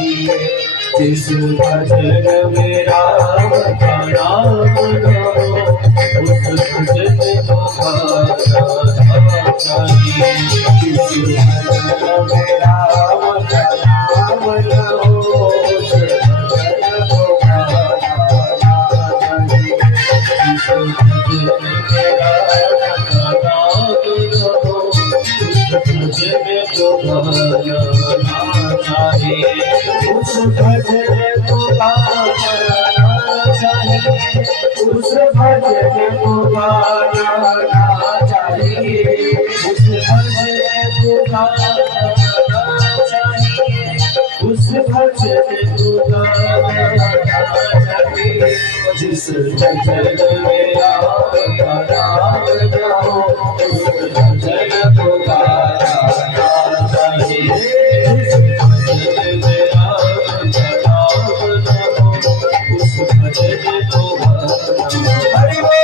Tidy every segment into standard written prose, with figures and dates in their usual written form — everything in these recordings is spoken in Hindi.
चाहिए। जिस भजन में राम का नाम न हो उस भजन को गाना चाहिए। जिस भजन में राम का नाम न हो उस भजन को गाना चाहिए। जिस भजन में राम का नाम न हो भजन को गाना चाहिए। उस भजन को गाना चाहिए। उस भजन को गाना चाहिए। उस भजन को गाना चाहिए। उस भजन को गाना चाहिए। जिस भजन में राम का नाम न हो उस भजन को गाना चाहिए। जिस भजन में राम का नाम न हो उस भजन को गाना हरि बोल।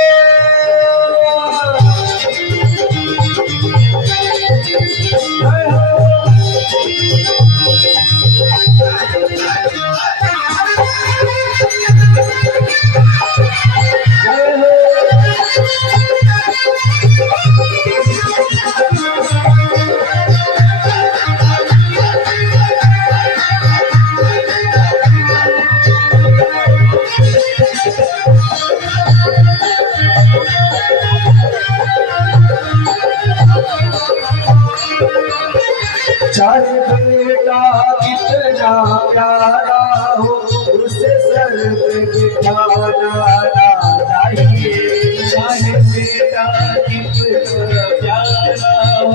चाहे बेटा कितना प्यारा हो उसे सर पे बिठाना चाहिए। चाहे बेटा कितना प्यारा हो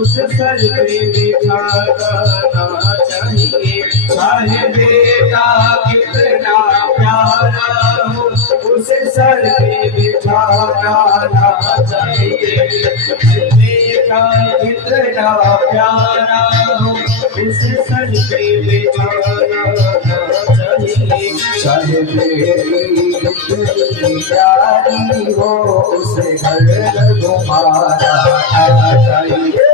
उसे सर पे बिठाना चाहिए। चाहे बेटा कितना प्यारा हो उसे सर पे बिठाना चाहिए। बेटा कितना प्यारा हो उसे सर पे बिठाना चाहिए। चाहे बेटी कितनी प्यारी हो उसे घर घुमाना चाहिए।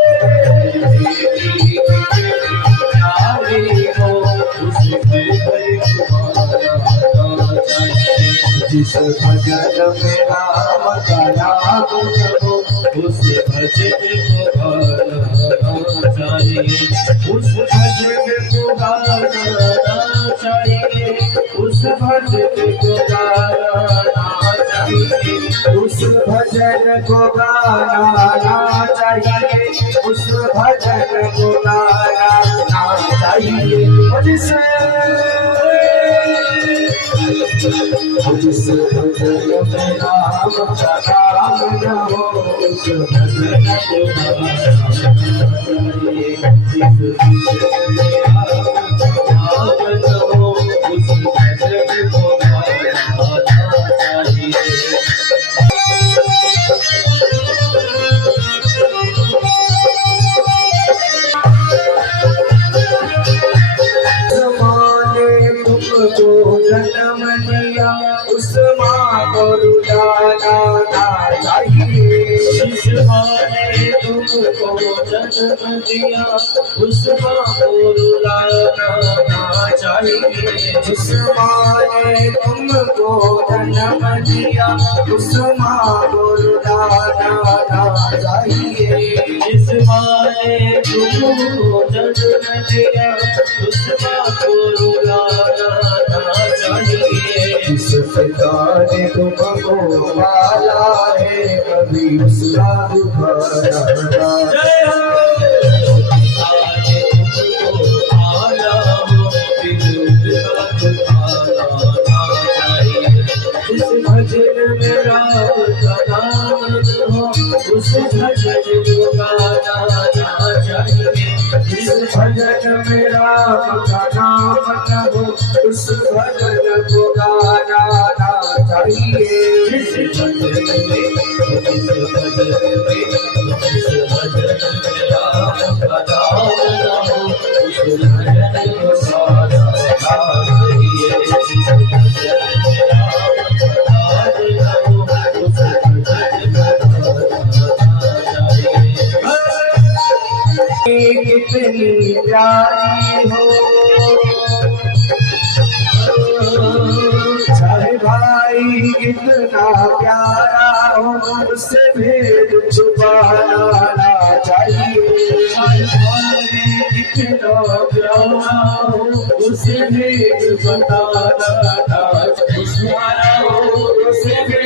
प्यारी हो उसे घर घुमाना चाहिए। जिस भजन में राम का नाम हो उस भजन को गाना चाहिए। उस भजन को गाना चाहिए। उस भजन को गाना चाहिए। उस भजन को गाना चाहिए। उस भजन को गाना चाहिए। जिस भजन में राम का नाम न हो उस भजन को गाना चाहिए। जिस भजन में राम का नाम न हो उस भजन को गाना चाहिए। तुमको जन्म दिया उस माँ को रुलाना चाहिए। जिस माँ ने तुमको जन्म दिया उस माँ को रुलाना चाहिए। जिस माँ ने तुमको जन्म दिया उस माँ को रुलाना चाहिए। जिस माँ ने तुमको जन्म दिया उस माँ को रुलाना चाहिए। जिस पिता ने तुमको पाला है कभी उसका दुखाना जिस भजन में राम का नाम हो उस भजन को गाना चाहिए। जिस भजन में राम का नाम हो उस भजन को गाना चाहिए। जिस भजन में राम का नाम हो उस भजन को गाना चाहिए। कितनी प्यारी हो भाई कितना प्यारा हो उससे भेद छुपाना ना चाहिए। भाई कितना प्यारा हो उससे भेद बताना ना चाहिए।